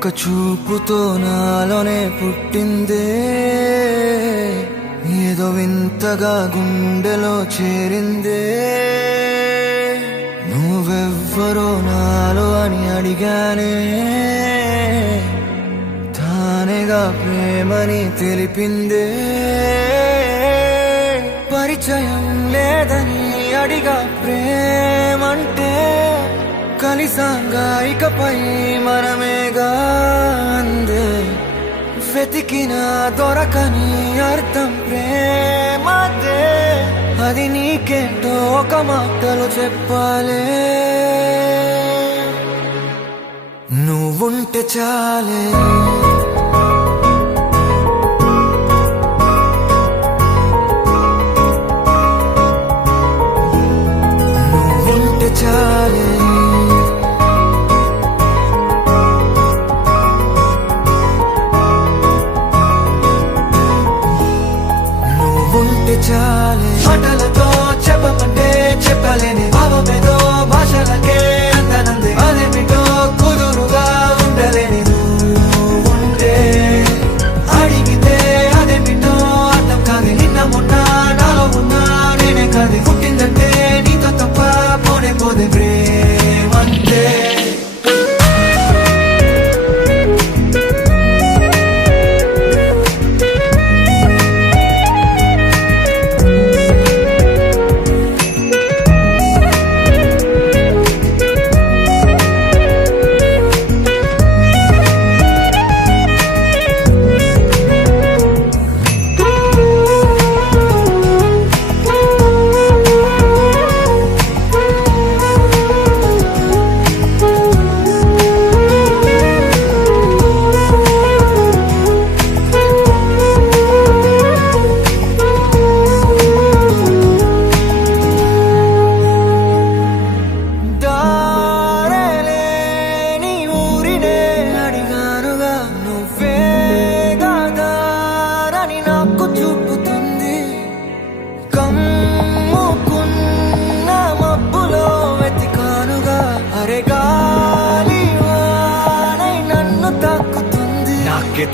ఒక చూపుతో నాలోనే పుట్టిందే, ఏదో వింతగా గుండెలో చేరిందే. నువ్వెవ్వరో నాలో అని అడిగానే, తానేగా ప్రేమని తెలిపిందే. పరిచయం లేదని అడిగా ప్రేమంటే, కలిసాంగా ఇకపై మనమేగా అందే. వెతికిన దొరకని అర్థం ప్రేమదే, అది నీకేంటో ఒక మాటలో చెప్పాలే. నువ్వుంటే చాలే, నువ్వుంటే చాలే, నువ్వుంటే చాలే. మాటలతో చెప్పమంటే చెప్పలేని భావమేదో భాషలకే అందనందే. అదేమిటో కుదురుగా ఉండలేని నువ్వుంటే, అడిగితే అదేమిటో అర్థం కాదు. నిన్న మొన్న నాలో ఉన్నా నేనే కాదు. పుట్టిందంటే నీతో తప్ప పోనే పోదే ప్రేమంటే.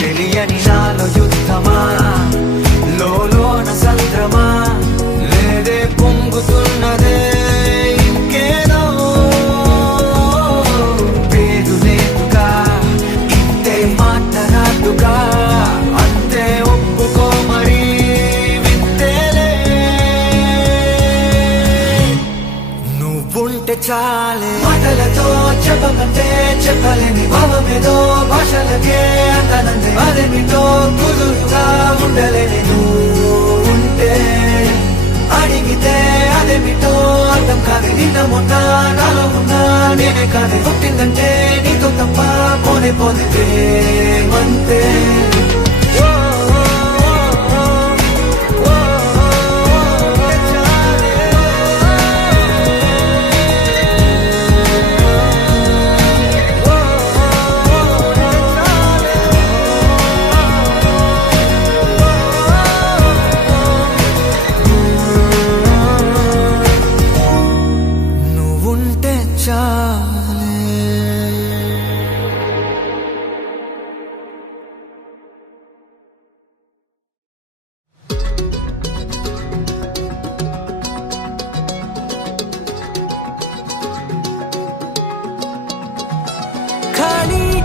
తెలియని నాలో యుద్ధమా, లోన సంద్రమా, లేదే పొంగుతున్నదే ఇంకేదో. పేరు లేదుగా, ఇంతే మాట్లాడుగా, అంతే ఒప్పుకో మరి వింతేలే. నువ్వుంటే చాలే, మాటలతో చెప్పమంటే చెప్పలేని భావమేదో భాషలకే అందనందే. అదేమిటో కుదురుగా ఉండలేని నువ్వుంటే, అడిగితే అదేమిటో అర్థం కాదు. నిన్న మొన్న నాలో ఉన్నా నేనే కాదు. పుట్టిందంటే నీతో తప్ప పోనే పోనే ప్రేమంతే.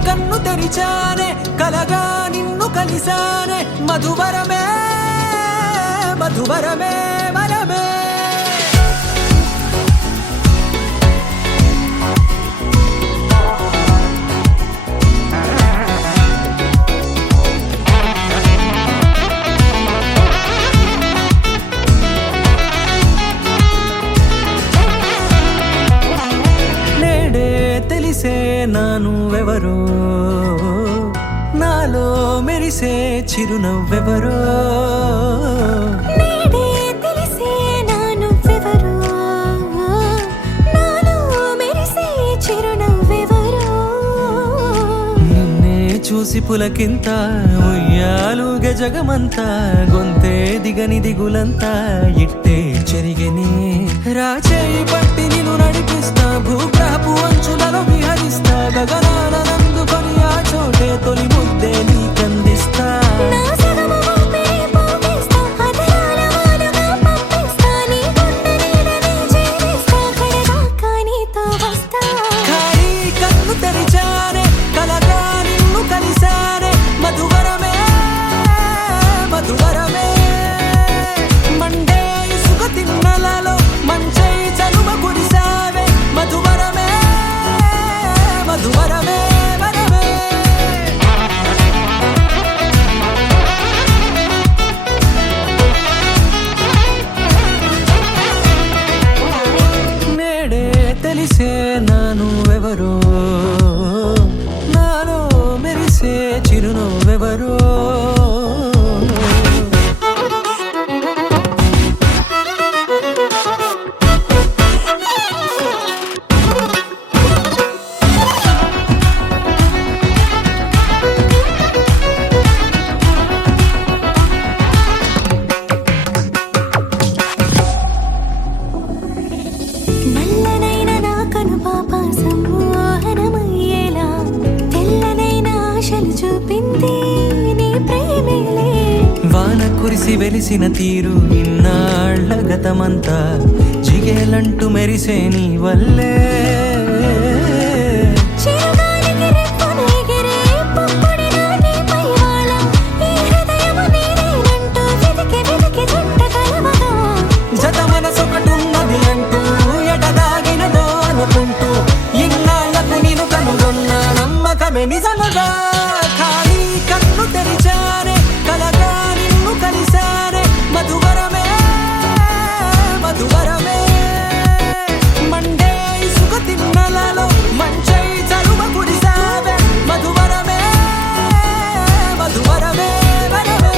కన్ను తెరిచానే, కలగా నిన్ను కలిసానే. మధువరమే మధువరమే వరమే. నేడే తెలిసే నా నువ్వెవరో, నాలో మెరిసే చిరునవ్వెవరో. నేడే తెలిసే నా నువ్వెవరో, నాలో మెరిసే చిరునవ్వెవరో. నిన్నే చూసి పులకింత ఉయ్యాలుగ జగమంతా, గొంతే ఎరిగని దిగులంతా ఇట్టే చెరిగని రాచేయి పట్టి నిన్ను నడిపిస్తా భూగ్రహపు అంచులలో విహరిస్తా గగనాల నందుకొని ఆ చోటే తొలి ముద్దే నీకందిస్తా నా సగము ఊపిరి పోగేస్తా అధరాల వాలుగా పంపిస్తా నీ గుండె నీడనే చేరిస్తా కడదాకా నీతో వస్తా ఖాళీ కన్ను తెరిచానే కలగా నిన్ను కలిసానే మధువరమే మధువరమే మండే ఇసుక తిన్నలలో మంచై చలువ కురిసావే మధువరమే మధువరమే వరమే నేడే తెలిసే నాను ఎవరో నాలో మెరిసే చిరునవ్వెవరో నల్లనైన నా కనుపాప సమ్మోహనమయ్యేలా తెల్లనైన ఆశలు చూపింది నీ ప్రేమేలే వాన కురిసి వెలిసిన తీరు ఇన్నాళ్ల గతమంతా జిగేలంటూ మెరిసే నీ వల్లే చిరుగాలికి రెప్పన ఎగిరే పుప్పొడి నాటి పైవాళ ఈ హృదయము నీదేనంటూ వెతికి వెతికి జంట కలవగా జత మనసొకటున్నది అంటూ ఎడదాగినదో అనుకుంటూ ఇన్నాళ్లకు నేను కనుగొన్న నమ్మకమే నిజముగా ఖాళీ కన్ను తెరిచానే కలగా నిన్ను కలిసానే మధువరమే మధువరమే మండే ఇసుక తిన్నలలో మంచై చలువ కురిసావే మధువరమే మధువరమే వరమే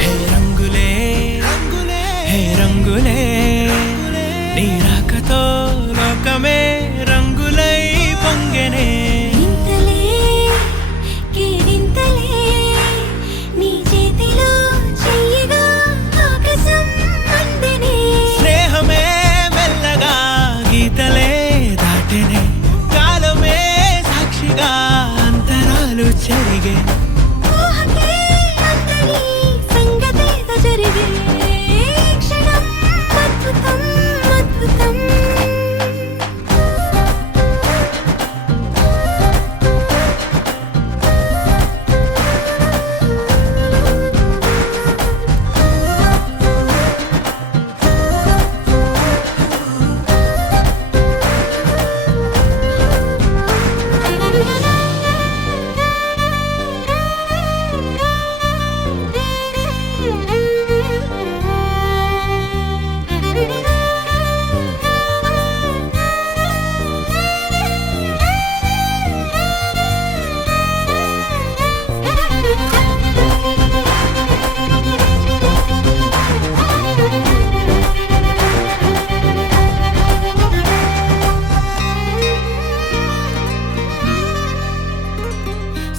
హే రంగులే హే రంగులే నీ రాకతో లోకమే రంగులై పొంగెనే ఇంతలే కేరింతలే నీ చేతిలో చెయ్యగా ఆకాశం అందనే స్నేహమే మెల్లగా గీతలే దాటెనే కాలమే సాక్షిగా అంతరాలు చెరిగే ఊహకే అంతని సంగతేదో జరిగే ఈ క్షణం అద్భుతం అద్భుతం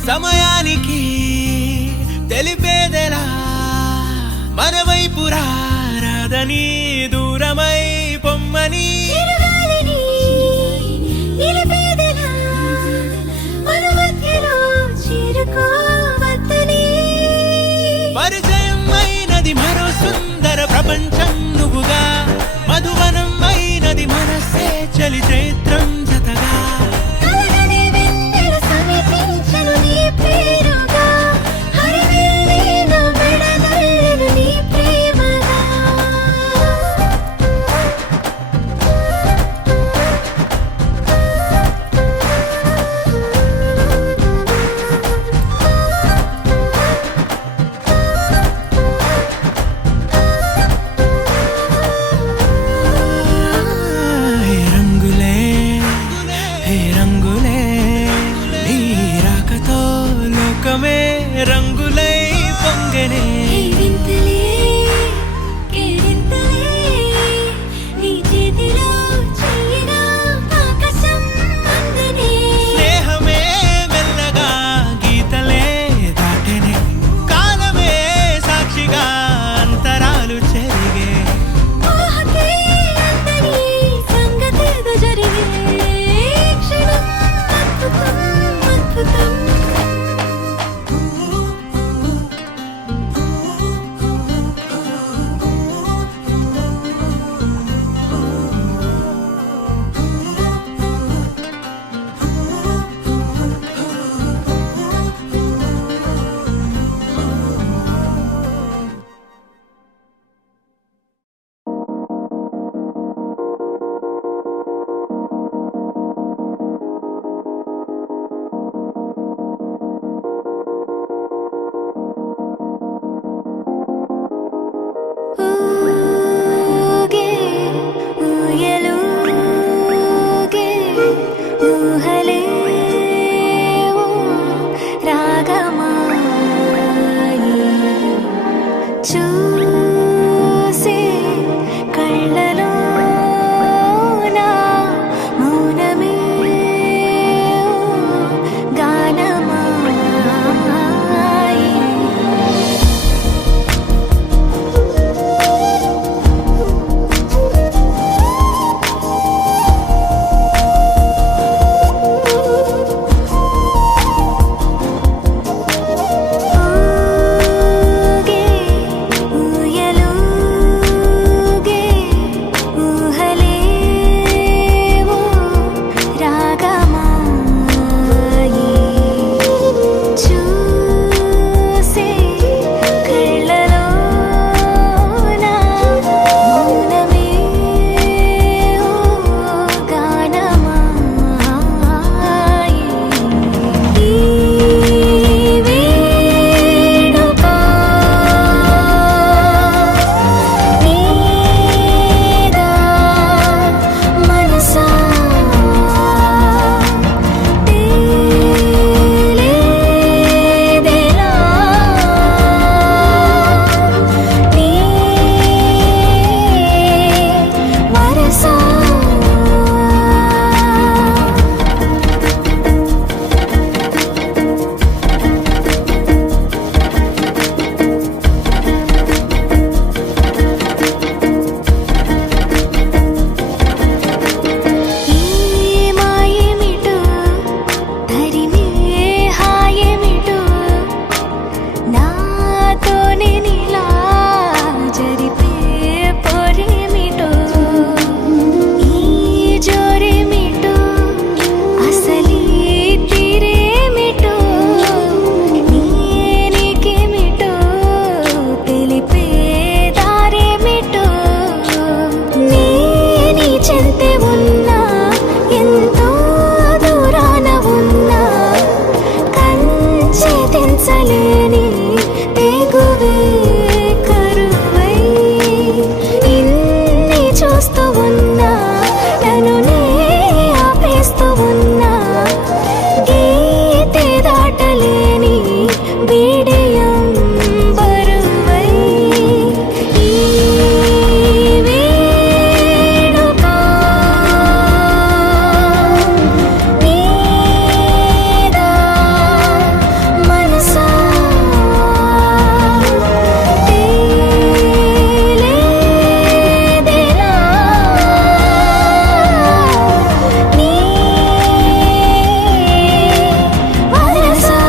సమయానికి తెలిపేదెలా మన వైపు రాదని దూరమై పొమ్మని చిరుగాలిని నిలిపేదెలా మన మధ్యలో చేరుకోవద్దని పరిచయం అయినది మరో సుందర ప్రపంచం నువ్వుగా మధువనం అయినది మనసే చలి చైత్రం జతగా ఊహలే ఓ రాగమాయి చూసే కళ్ళలో నా మౌనమే ఓ గానమాయి ఊగే ఊయలూగే ఊహలే ఓ రాగమాయి చూసే కళ్ళలో నా మౌనమే ఓ గానమాయి ఈ వేడుక నీదా మనసా తేలేదెలా నీ వరసా ఈ మాయేమిటో తరిమే హాయేమిటో నాతోనే నీలా జరిపే పొరేమిటో ఈ జోరేమిటో అసలీ తీరేమిటో నీకేమిటో తెలిపే దారేమిటో నీ చెంతే ఉన్నా ఎంతో దూరాన ఉన్నా కంచె తెంచలేని తెగువే కరువై ఇన్ని చూస్తూ ఉన్నా నన్ను నే ఆపేస్తూ ఉన్నా గీతే దాటలేని బిడియం బరువై ఈ వేడుక నీదా మనసా తేలేదెలా నీ వరసా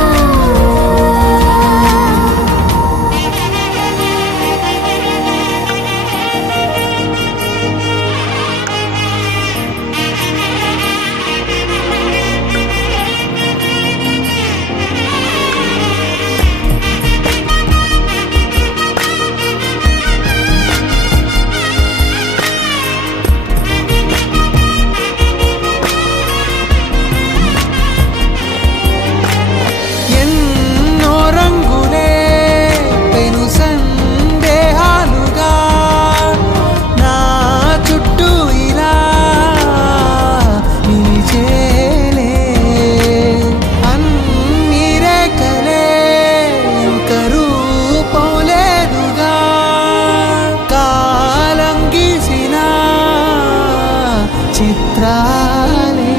ఎన్నో రంగులే పెను సందేహాలుగా నా చుట్టూ ఇలా నిలిచేలే అన్ని రేఖలే కరూపంలేదుగా కాలం గీసిన చిత్రాలే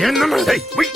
என்னமலை உய்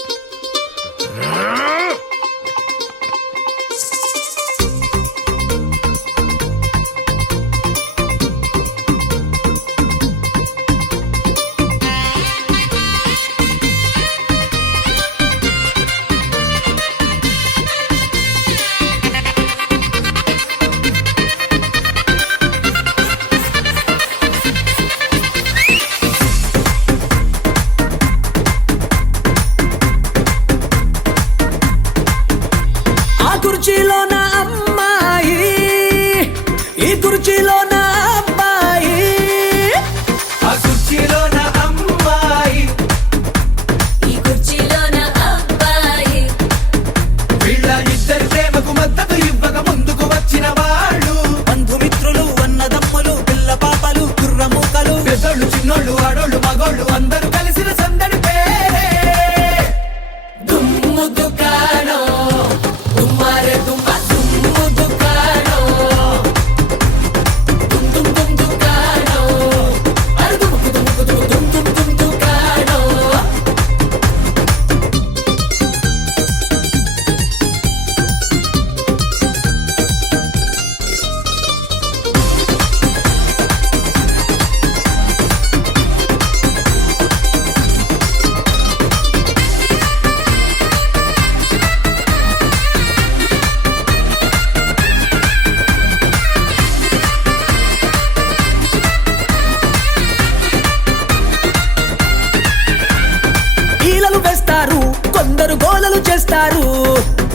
చేస్తారు,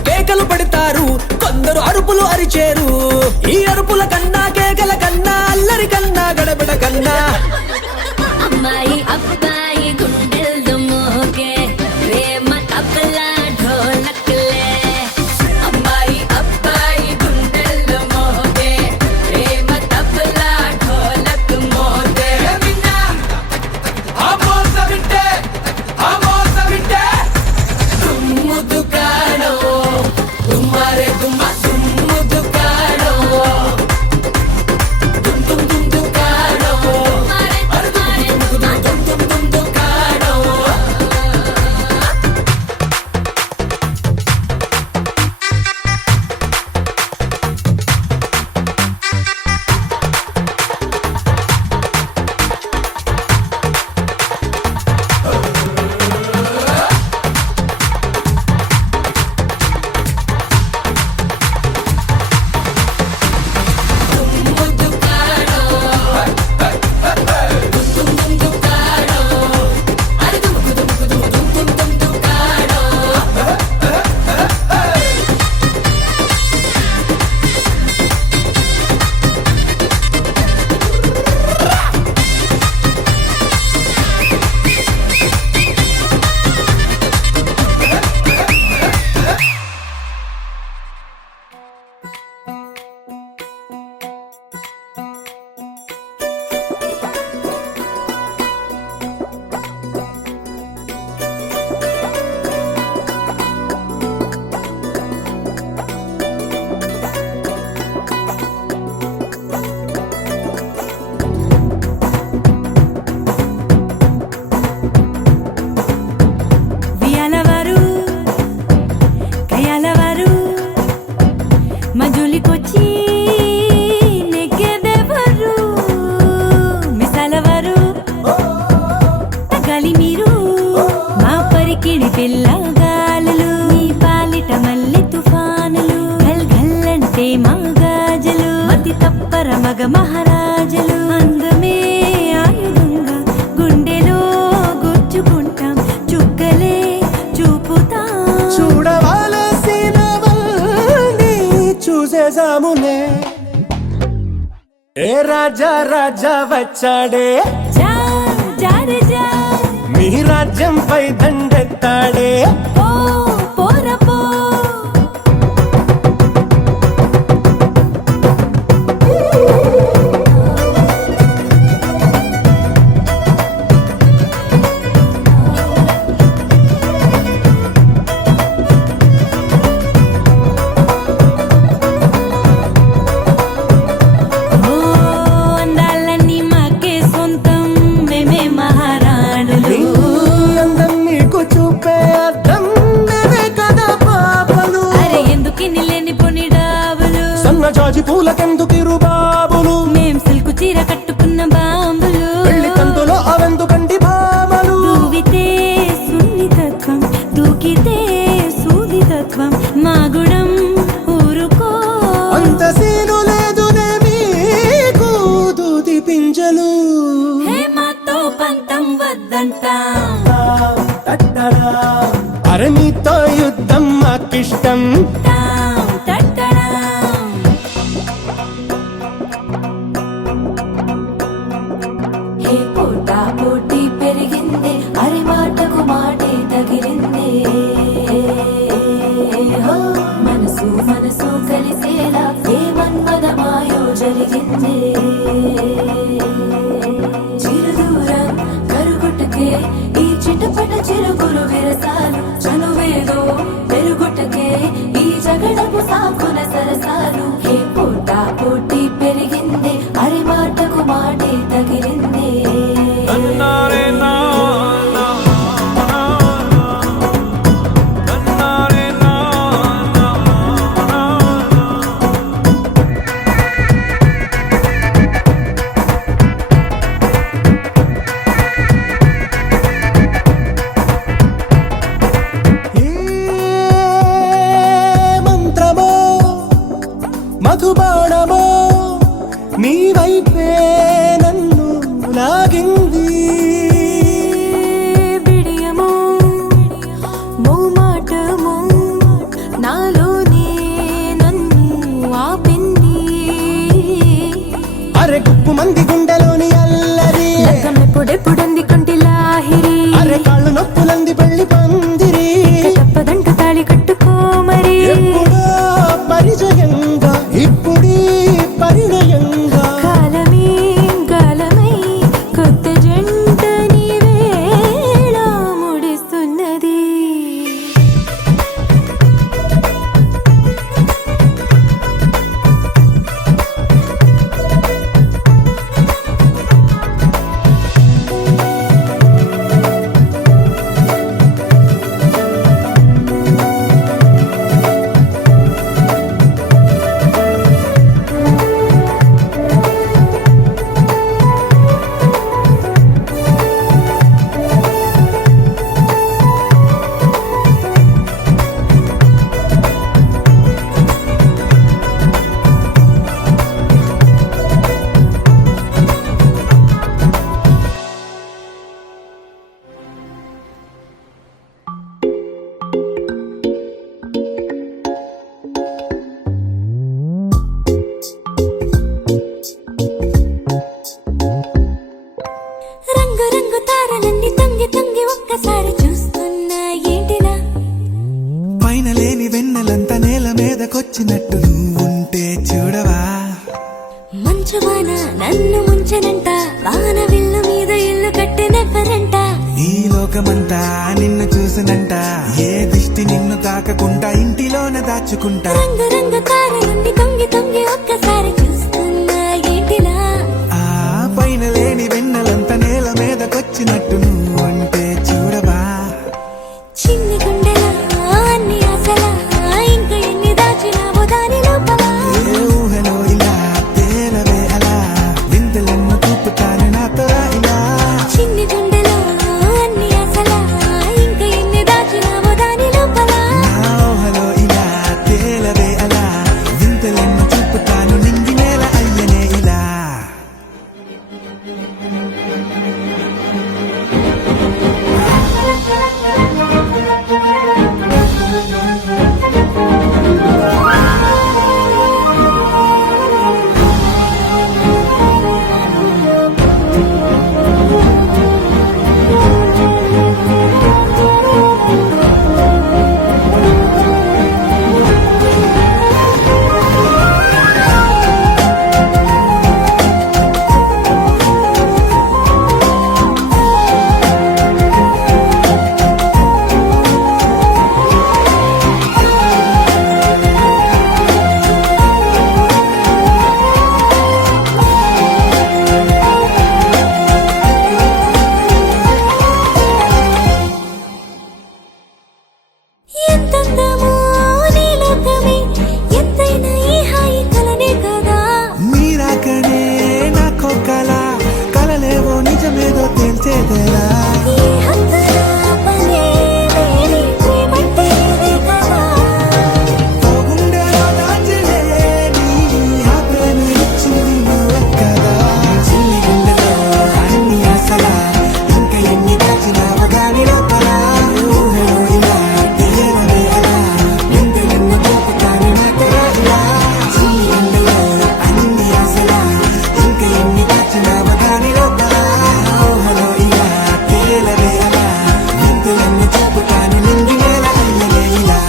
కేకలు పెడతారు, కొందరు అరుపులు అరిచేరు. ఈ అరుపుల కన్నా కేకల కన్నా అల్లరి కన్నా గడబిడ కన్నా అమ్మాయి అబ్బాయి గుండెల్లో మోగే ప్రేమ తబలా ఢోలక్లే. అమ్మాయి అబ్బాయి గుండెల్లో మోగే ప్రేమ తబలా ఢోలక్ మోగే. దుమ్ము దుకాణం దుమ్మారే దుమ్మ దుమ్ము దుకాణం దుమ్ దుమ్ దుమ్ దుకాణం అరే దుమ్ దుమ్ దుమ్ దుమ్ దుమ్ దుమ్ దుకాణం. దుమ్ము దుకాణం దుమ్ దుమ్ దుమ్ దుకాణం అరే దుమ్ దుమ్ దుమ్ దుమ్ దుమ్ దుమ్ దుకాణం. వియాలవారు కయాలవారు మజులికొచ్చి నెగ్గెదెవరు మిసాలవారు తగాలి మీరు మా పరికిణి పిల్లగాలులు మీ పాలిట మల్లె తుఫానులు గల్ గల్లంటే మా గాజులు మతి తప్పర మగ మహారాజులు అందమే ఆయుధంగా గుండెలో గుచ్చుకుంటాం చుక్కలే చూపుతాం. చూడవలసినవన్నీ చూసేసాములే. ఏ రాజా రాజా వచ్చాడే, జా జారే జా మీ రాజ్యంపై దండెత్తాడే. పో పోరా పో. ఓ అందాలన్నీ మాకే సొంతం మేమే మహారాణులు. నీ అందం నీకు చూపే అర్థం మేమే కదా పాపలు. అరే ఎందుకు నిలేని పొనిడావులు సన్న జాజి పూలకెందుకిరు బాబులు. మేం సిల్కు చీర కట్టుకున్న బాంబులు. పెళ్లి కంతులో అవెందుకంటి భామలు. దూవితే సున్నితత్వం దూకితే సూదితత్వం మా గుణం ఊరుకో. అంత సీను లేదునే మీకు దూది పింజలు. హే మాతో పంతం వద్దంటాం. అరే మీతో యుద్ధం మాకిష్టం. టాం టట్టడాం. హే పోటా పోటీ పెరిగింది అరే మాటకు మాటే తగిలింది. హో, మనసు మనసు కలిసేలా ఏ మన్మద మాయో జరిగింది. చిరుదూరం కరుగుటకే ఈ చిటపట చిరుగురు విరసాలు చనువేదో పెరుగుటకే ఈ జగ తొంగి తొంగి ఒక్కసారి చూస్తున్నా ఏంటిలా పైన లేని వెన్నెలంతా నేల మీదకొచ్చినట్టు నువ్వుంటే చూడవా మంచువాన నన్ను ముంచనంట వాన విల్లు మీద ఇల్లు కట్టినెవ్వరంట ఈ లోకమంతా నిన్ను చూసినంట ఏ దిష్టి నిన్ను తాకకుండా ఇంటిలోన దాచుకుంటా రంగు రంగు తారలన్నీ తొంగి తొంగి ఒక్కసారి చూస్తున్నా ఏంటిలా ఆ పైన లేని వెన్నెలంతా నేల మీదకొచ్చినట్టు నువ్వుంటే చూడవా చిన్ని గుండెలా అన్ని ఆశలా ఇంకా ఎన్ని దాచినావో దాని లోపల ఏ ఊహలో ఇలా తేలవే అలా వింతలెన్నో చూపుతాను నాతో ఇలా చిన్ని గుండెలో అన్ని ఆశలా ఇంకా ఎన్ని దాచినావో దాని లోపల నా ఊహలో ఇలా తేలవే అలా వింతలెన్నో చూపుతాను నింగి నేల అయ్యనే ఇలా ఎంతందమో నీ లోకమే ఎంతైనా ఈ హాయి కలనే కదా మీరాకనే నాకో కలలేవో నిజమేదో తేల్చేదేలా ఈ హద్దుల పనే లేని ప్రేమంటే ఇదే కదా ఓ గుండెలో దాచలే నీ ఆ ప్రేమ ఇచ్చింది నువ్వే కదా చిన్ని గుండెలో అన్ని ఆశలా ఇంకా ఎన్ని దాచినావో దాని లోపల ఊహలో ఇలా తెలియనవే అలా ఎంతెన్నో చూపుతాను నాతో ఇలా చిన్ని గుండెలో అన్ని ఆశలా ఇంకా ఎన్ని దాచినావో దాని లోపల ఊహలో ఇలా తెలియనవే అలా ఎంతెన్నో చూపుతాను నింగి నేల అయ్యనే ఇలా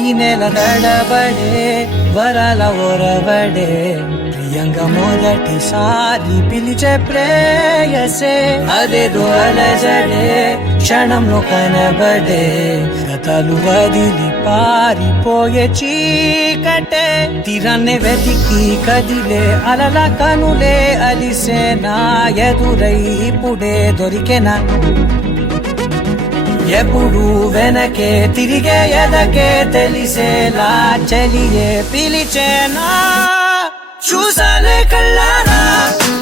ఈ నెల నడబడే వరాల ఒరబడే ప్రియంగా మొదటిసారి పిలిచే ప్రేయసే అదేదో అలజడే క్షణంలో కనబడే గతాలు వదిలి పారిపోయే చీకటే తీరాన్ని వెతికి కదిలే అలల కనులే అలిసే నా ఎదురై ఇప్పుడే దొరికెనా ఎప్పుడు వెనకే తిరిగే ఎదకే తెలిసేలా చెలియే పిలిచేనా చూసాలే కళ్ళారా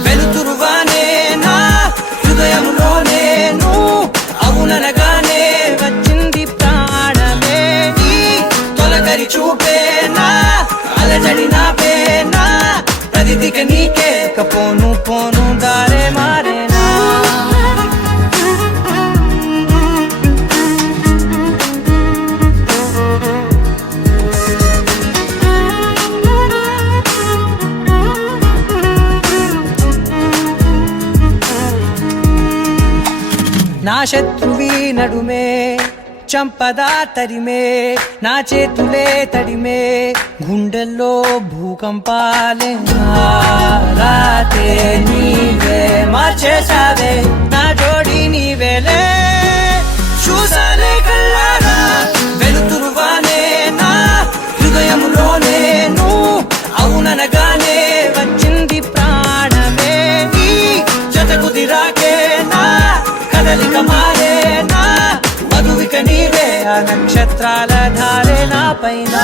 వెలుతురువానే నా హృదయంలో నేను అవుననగానే వచ్చింది ప్రాణమే ఈ తొలకరి చూపేనా అలజడి నా పేనా ప్రతిదిక నీకే పోను పోను దారే మారేనా నా శత్రువి నడుమే చంపదా తరిమే నా చేతులే తడిమే గుండెల్లో భూకంపాలే రాతే నీవే మార్చేసావే నా జోడి నీవేలే చూసాలే కళ్ళారా వెలుతురువానే నా హృదయంలో నేను అవుననగానే వచ్చింది ప్రాణమే ఈ జతకు దిరాకే నా కదలిక మారేనా మధువిక నీవే ఆ నక్షత్రాల ధారే నా పైన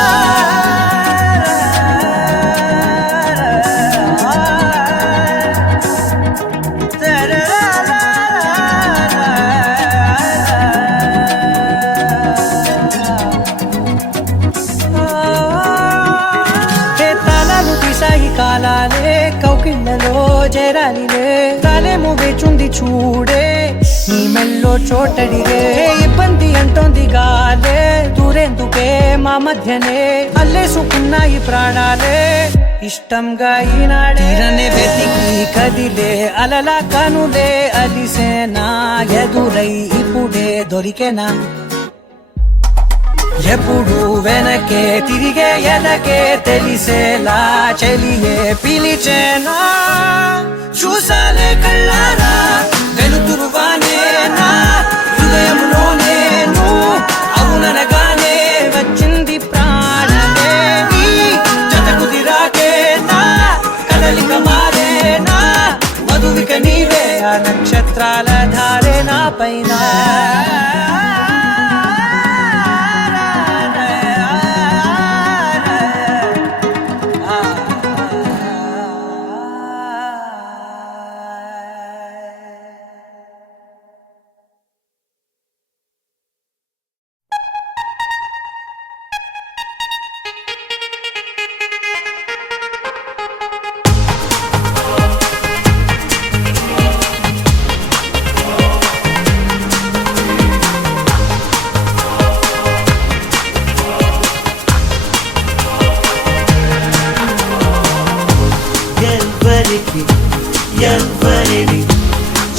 చేరాలిలే కాలేమో వేచుంది చూడే నీ మెల్లో చోటడిగే ఇబ్బంది అంటోంది గాలే దూరేందుకే మా మధ్యనే అల్లేసుకున్నాయి ప్రాణాలే ఇష్టంగా ఈనాడే తీరనే వెతికి కదిలే అలలా కనులే అలిసేనా ఎదురై ఇప్పుడే దొరికేనా ఎప్పుడు వెనకే తిరిగే ఎదకే తెలిసేలా చెలియే పిలిచేనా చూసాలే కళ్ళారా వెలుతురువానే నా హృదయంలోనే నువ్వు అవుననగానే వచ్చింది ప్రాణమే నీ జతకు దిరాకే నా కదలిక మారేనా మధువిక నీవే ఆ నక్షత్రాల ధారే నా పైన ఎవరిని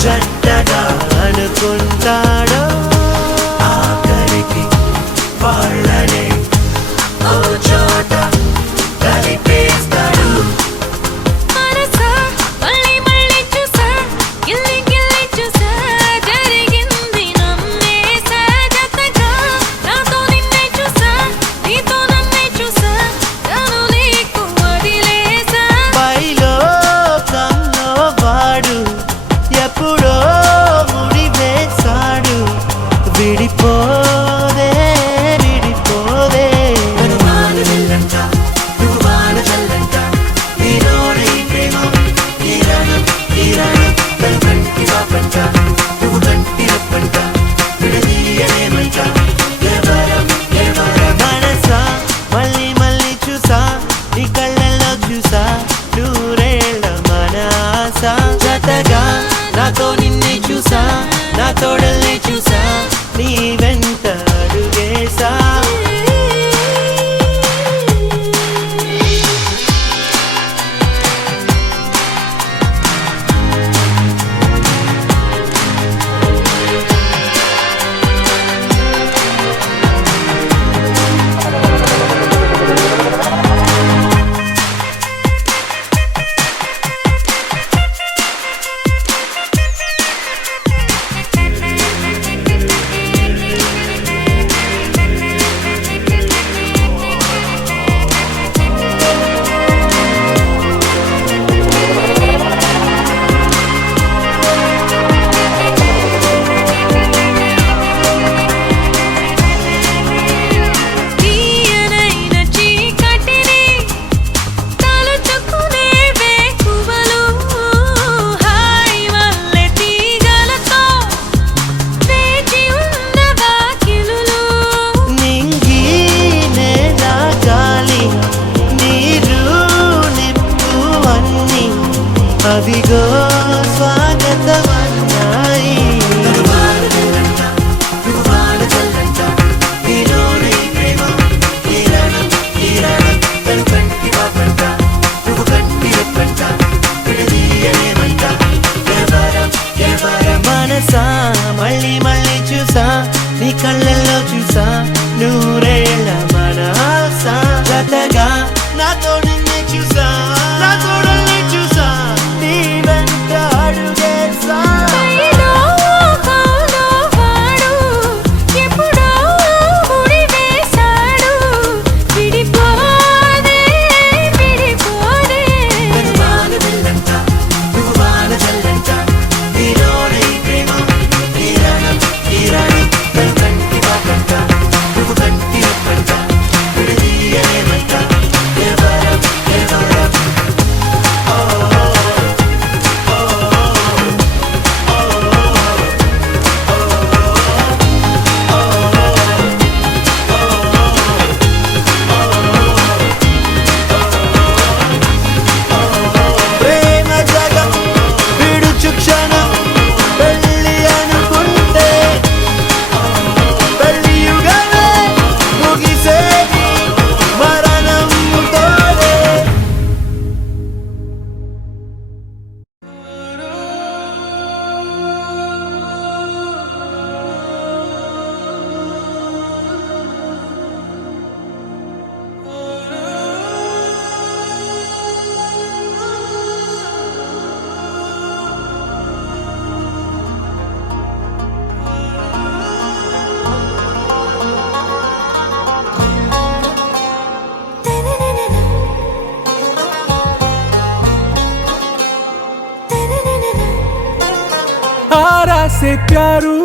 జంటగా అనుకుంటాడో ఆఖరికి వాళ్ళనే ఓ చోట కలిపేస్తాడు మనసా మళ్ళీ మళ్ళీ చూసా గిల్లి గిల్లి చూసా జరిగింది నమ్మేసా జతగా నాతో నిన్నే చూసా నీతో నన్నే చూసా తను నీకు వదిలేసా పైలో కల్లో వాడు ఎప్పుడో ముడివేశాడు విడిపోదే విడిపోదే మనసా మళ్ళీ మళ్ళీ చూసా నీ కళ్ళల్లో చూసా నూరేళ్ళ మన ఆశ జతగా నాతో నిన్నే చూసా నా తోడల్ని చూసా నీ వెంట అడుగేసా తీయనైన చీకటిని తలుచుకునే వేకువలు హాయి వల్లే తీగలతో వేచి ఉన్న వాకిలులు నింగి నేల గాలి నీరు నిప్పు అన్ని అవిగో స్వాగతమన్నాయి మనసా మళ్ళీ మళ్ళీ చూసా నీ కళ్ళల్లో చూసా నూరేళ్ళ మన ఆశ జతగా నాతో నిన్నే చూసా నా తోడల్ని చూసా నీ వెంట అడుగేసా పైలో కాలో వాడు ఎప్పుడో ముడివేశాడు విడిపోదే విడిపోదే నువ్వు కంటి సే ప్యారు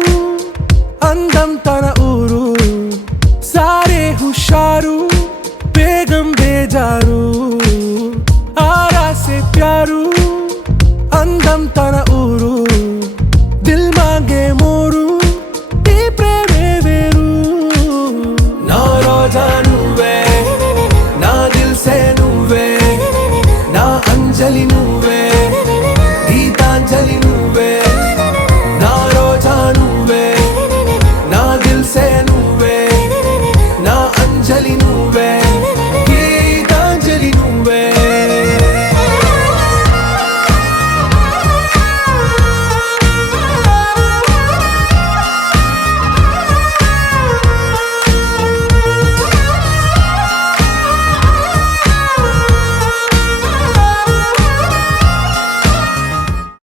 అందం తన ఊరు సారే హుషారు బేగం బేజారు ఆరా సే ప్యారు అందం తన